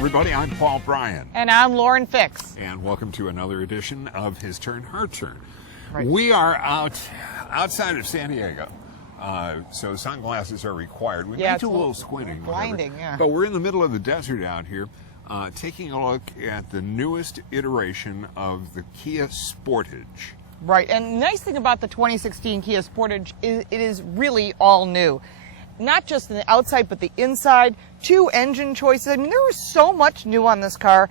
everybody, I'm Paul Bryan. And I'm Lauren Fix. And welcome to another edition of His Turn, Her Turn. Right. We are outside of San Diego, so sunglasses are required. We might do a little squinting. Blinding, yeah. But we're in the middle of the desert out here, taking a look at the newest iteration of the KIA Sportage. Right, and the nice thing about the 2016 KIA Sportage is it is really all new. Not just in the outside, but the inside. 2 engine choices. I mean, there was so much new on this car.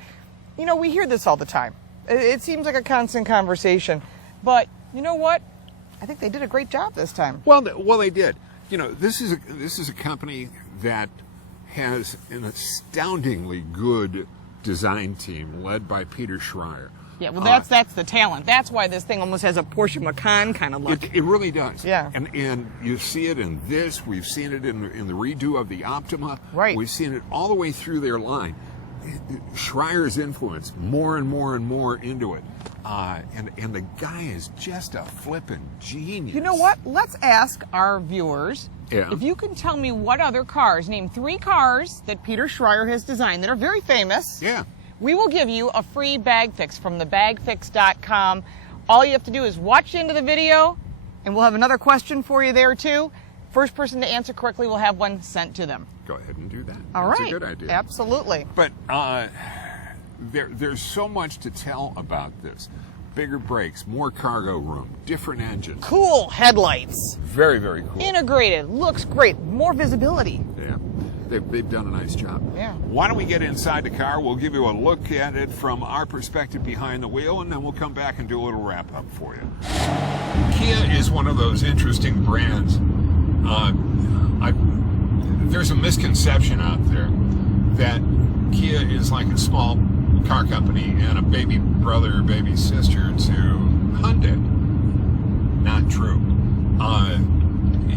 You know, we hear this all the time. It seems like a constant conversation. But you know what? I think they did a great job this time. Well, they did. You know, this is a company that has an astoundingly good design team led by Peter Schreier. Yeah, well, that's the talent. That's why this thing almost has a Porsche Macan kind of look. It really does. Yeah. And you see it in this. We've seen it in the redo of the Optima. Right. We've seen it all the way through their line. Schreier's influence more and more and more into it. And the guy is just a flippin' genius. You know what? Let's ask our viewers if you can tell me what other cars, name 3 cars that Peter Schreier has designed that are very famous. Yeah. We will give you a free bag fix from thebagfix.com. All you have to do is watch the end of the video, and we'll have another question for you there too. First person to answer correctly will have one sent to them. Go ahead and do that. All right. That's a good idea. Absolutely. But there's so much to tell about this. Bigger brakes, more cargo room, different engines. Cool headlights. Very, very cool. Integrated. Looks great. More visibility. Yeah. They've done a nice job. Yeah. Why don't we get inside the car? We'll give you a look at it from our perspective behind the wheel, and then we'll come back and do a little wrap-up for you. KIA is one of those interesting brands. There's a misconception out there that KIA is like a small car company and a baby brother or baby sister to Hyundai. Not true.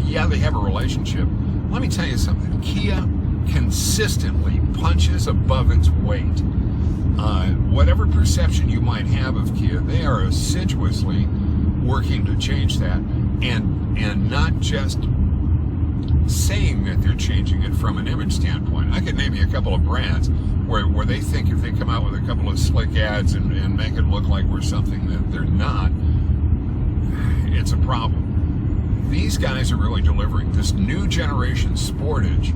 Yeah, they have a relationship. Let me tell you something. KIA consistently punches above its weight. Whatever perception you might have of KIA, they are assiduously working to change that, and not just saying that they're changing it from an image standpoint. I could name you a couple of brands where they think if they come out with a couple of slick ads and make it look like we're something that they're not, it's a problem. These guys are really delivering. This new generation Sportage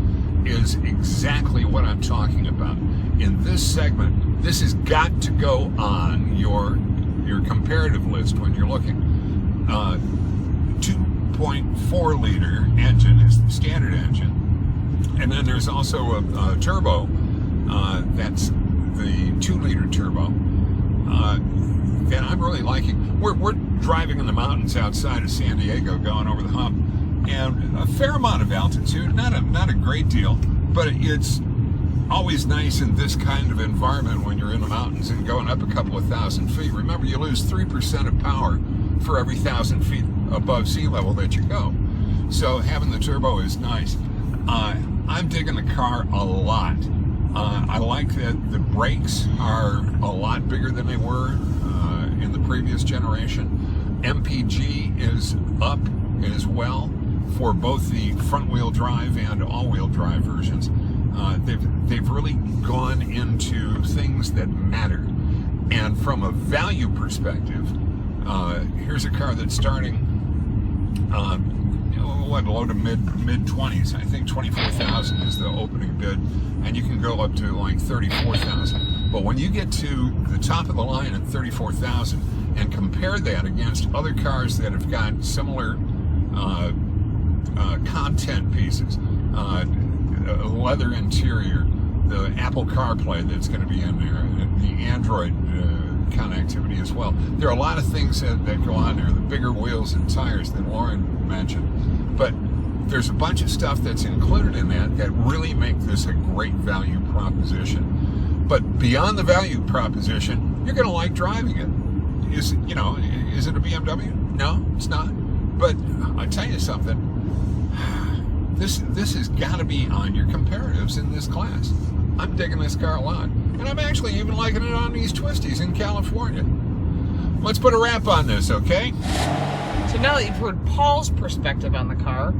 is exactly what I'm talking about. In this segment, this has got to go on your comparative list when you're looking. 2.4 liter engine is the standard engine, and then there's also a turbo. That's the 2 liter turbo. And I'm really liking. We're driving in the mountains outside of San Diego, going over the hump, and a fair amount of altitude. Not a great deal, but it's always nice in this kind of environment when you're in the mountains and going up a couple of thousand feet. Remember, you lose 3% of power for every 1,000 feet above sea level that you go. So having the turbo is nice. I'm digging the car a lot. I like that the brakes are a lot bigger than they were in the previous generation. MPG is up as well for both the front-wheel drive and all-wheel drive versions. They've really gone into things that matter. And from a value perspective, here's a car that's starting low to mid 20s. I think 24,000 is the opening bid, and you can go up to like 34,000. But when you get to the top of the line at 34,000 and compare that against other cars that have got similar content pieces, leather interior, the Apple CarPlay that's going to be in there, and the Android connectivity as well. There are a lot of things that go on there, the bigger wheels and tires that Lauren mentioned, but there's a bunch of stuff that's included in that really make this a great value proposition. But beyond the value proposition, you're going to like driving it. Is it a BMW? No, it's not. But I tell you something, this has got to be on your comparatives in this class. I'm digging this car a lot. And I'm actually even liking it on these twisties in California. Let's put a wrap on this, okay? So now that you've heard Paul's perspective on the car,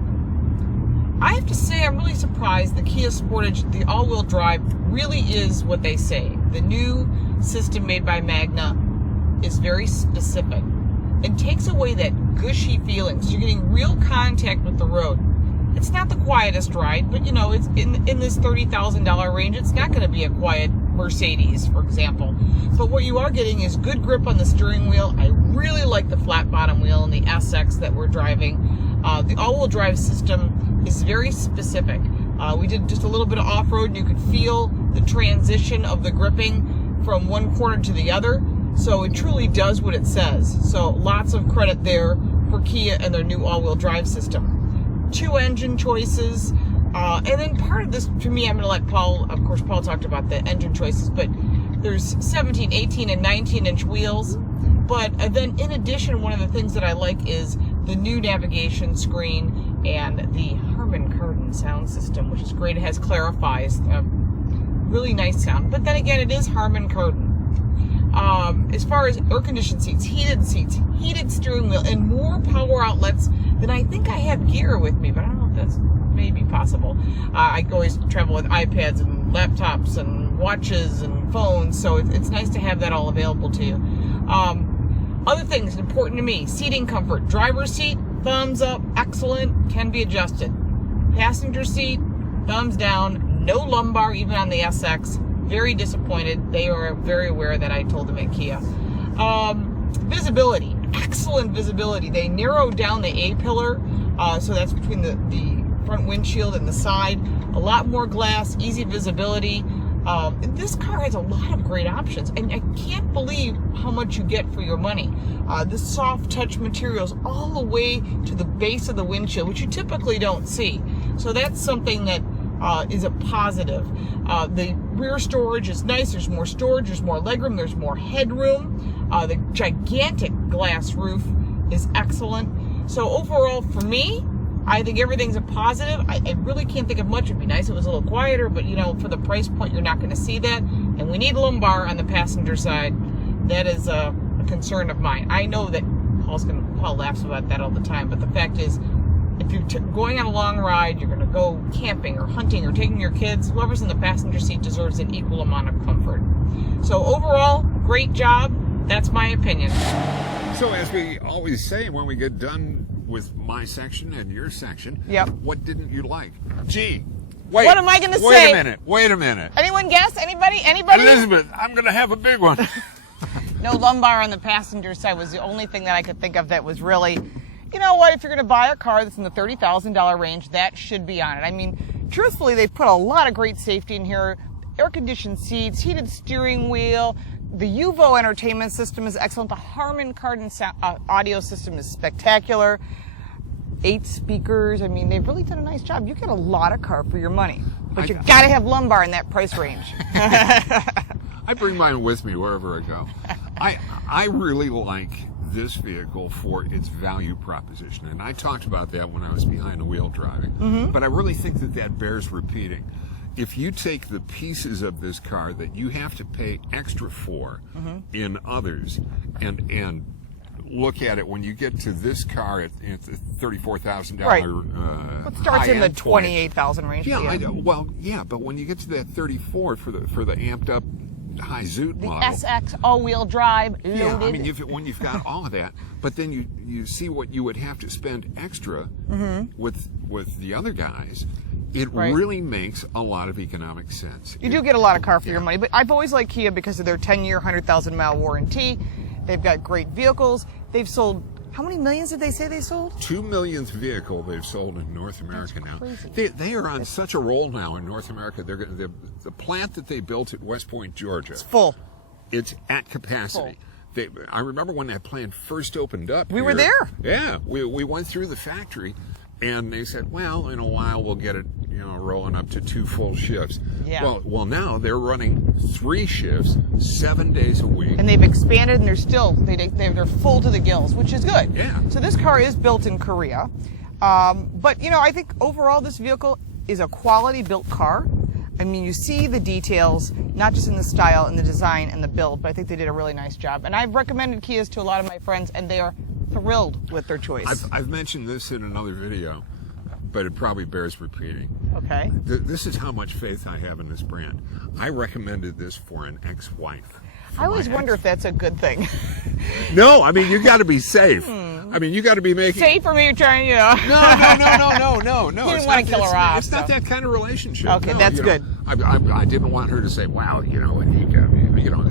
I have to say I'm really surprised the Kia Sportage, the all-wheel drive, really is what they say. The new system made by Magna is very specific and takes away that gushy feeling. So you're getting real contact with the road. It's not the quietest ride, but you know, it's in this $30,000 range, it's not going to be a quiet Mercedes, for example. But what you are getting is good grip on the steering wheel. I really like the flat bottom wheel in the SX that we're driving. The all-wheel drive system is very specific. We did just a little bit of off-road, and you could feel the transition of the gripping from one corner to the other. So it truly does what it says. So lots of credit there for Kia and their new all-wheel drive system. 2 engine choices, and then part of this, to me, I'm going to let Paul, of course, Paul talked about the engine choices, but there's 17, 18, and 19-inch wheels. But then in addition, one of the things that I like is the new navigation screen and the Harman Kardon sound system, which is great. It has clarifies, really nice sound. But then again, it is Harman Kardon. As far as air-conditioned seats, heated steering wheel, and more power outlets than I think I have gear with me, but I don't know if that's maybe possible. I always travel with iPads and laptops and watches and phones, so it's nice to have that all available to you. Other things important to me, seating comfort. Driver's seat, thumbs up, excellent, can be adjusted. Passenger seat, thumbs down, no lumbar even on the SX. Very disappointed. They are very aware that I told them at Kia. Visibility, excellent visibility. They narrowed down the A-pillar, so that's between the front windshield and the side. A lot more glass, easy visibility. This car has a lot of great options, and I can't believe how much you get for your money. The soft touch materials all the way to the base of the windshield, which you typically don't see. So that's something that is a positive. The rear storage is nice. There's more storage, there's more legroom, there's more headroom. The gigantic glass roof is excellent. So overall, for me, I think everything's a positive. I really can't think of much. It'd be nice if it was a little quieter, but you know, for the price point, you're not going to see that. And we need lumbar on the passenger side. That is a concern of mine. I know that Paul laughs about that all the time, but the fact is, if you're going on a long ride, you're going to go camping or hunting or taking your kids, whoever's in the passenger seat deserves an equal amount of comfort. So overall, great job. That's my opinion. So as we always say when we get done with my section and your section, yep, what didn't you like? Gee, wait. What am I going to say? Wait a minute. Anyone guess? Anybody? Elizabeth, I'm going to have a big one. No lumbar on the passenger side was the only thing that I could think of that was really, you know what, if you're going to buy a car that's in the $30,000 range, that should be on it. I mean, truthfully, they put a lot of great safety in here. Air-conditioned seats, heated steering wheel. The UVO entertainment system is excellent. The Harman Kardon audio system is spectacular. 8 speakers. I mean, they've really done a nice job. You get a lot of car for your money, but you got to have lumbar in that price range. I bring mine with me wherever I go. I really like this vehicle for its value proposition, and I talked about that when I was behind the wheel driving. But I really think that bears repeating. If you take the pieces of this car that you have to pay extra for in others and look at it when you get to this car at the $34,000 right. It starts in the $28,000 range. Yeah, but when you get to that 34 for the amped up high zoot model, the SX all-wheel drive loaded. Yeah, I mean, when you've got all of that, but then you see what you would have to spend extra with the other guys. It really makes a lot of economic sense. You do get a lot of car for your money, but I've always liked Kia because of their 10-year, 100,000-mile warranty. They've got great vehicles. They've sold, how many millions did they say they sold? 2 millionth vehicle they've sold in North America now. They are on such a roll now in North America. The plant that they built at West Point, Georgia. It's full. It's at capacity. I remember when that plant first opened up. We were there. Yeah, we went through the factory. And they said, well, in a while we'll get it, rolling up to 2 full shifts. Yeah. Well, now they're running 3 shifts, 7 days a week. And they've expanded, and they're still they're full to the gills, which is good. Yeah. So this car is built in Korea, but I think overall this vehicle is a quality built car. I mean, you see the details, not just in the style and the design and the build, but I think they did a really nice job. And I've recommended Kias to a lot of my friends, and they are thrilled with their choice. I've mentioned this in another video. but it probably bears repeating. Okay. This is how much faith I have in this brand. I recommended this for an ex-wife. I always wonder if that's a good thing. No, I mean, you got to be safe. I mean, you got to be making... Safe for me trying, No. You didn't want to kill her off. It's not that kind of relationship. Okay, no, that's good. I didn't want her to say, wow, you know, and he got me, you know.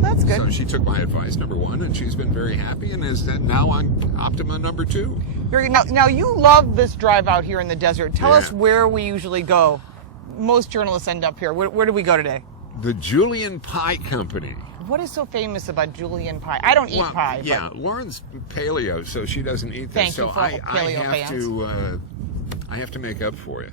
That's good. So she took my advice, number one, and she's been very happy and is now on Optima number 2. Now you love this drive out here in the desert. Tell Yeah. us where we usually go. Most journalists end up here. Where do we go today? The Julian Pie Company. What is so famous about Julian pie? I don't eat pie. Yeah, Lauren's paleo, so she doesn't eat this. Thank so you for paleo fans. I have to make up for you.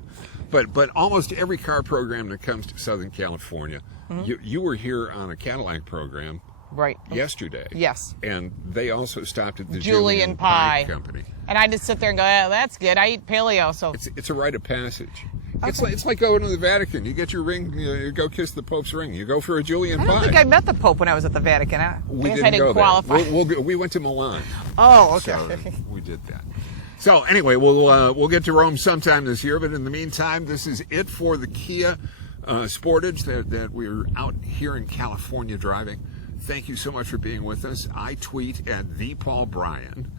But almost every car program that comes to Southern California, you were here on a Cadillac program Right. yesterday. Yes. And they also stopped at the Julian Pie Company. And I just sit there and go, yeah, that's good. I eat paleo, so. It's a rite of passage. Okay. It's like going to the Vatican. You get your ring, you go kiss the Pope's ring. You go for a Julian I Pie. don't think I met the Pope when I was at the Vatican. I didn't go qualify. there. We went to Milan. Oh, okay. So we did that. So anyway, we'll get to Rome sometime this year. But in the meantime, this is it for the Kia Sportage that we're out here in California driving. Thank you so much for being with us. I tweet at the Paul Bryan.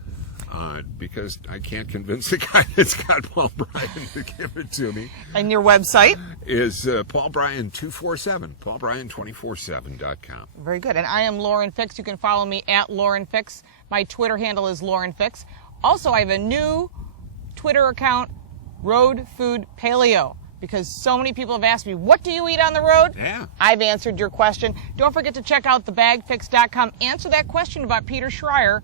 Because I can't convince the guy that's got Paul Bryan to give it to me. And your website? Is Paul Bryan 247, paulbryan247.com. Very good. And I am Lauren Fix. You can follow me at Lauren Fix. My Twitter handle is Lauren Fix. Also, I have a new Twitter account, Road Food Paleo, because so many people have asked me, what do you eat on the road? Yeah. I've answered your question. Don't forget to check out thebagfix.com. Answer that question about Peter Schreier.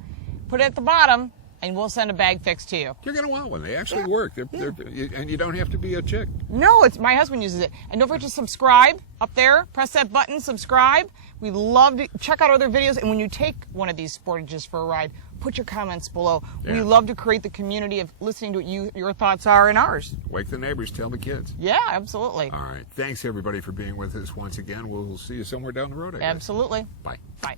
Put it at the bottom, and we'll send a bag fix to you. You're going to want one. They actually work. And you don't have to be a chick. No, it's my husband uses it. And don't forget to subscribe up there. Press that button, subscribe. We love to check out other videos. And when you take one of these Sportages for a ride, put your comments below. Yeah. We love to create the community of listening to what your thoughts are and ours. Wake the neighbors, tell the kids. Yeah, absolutely. All right. Thanks, everybody, for being with us once again. We'll see you somewhere down the road, I guess. Absolutely. Bye. Bye.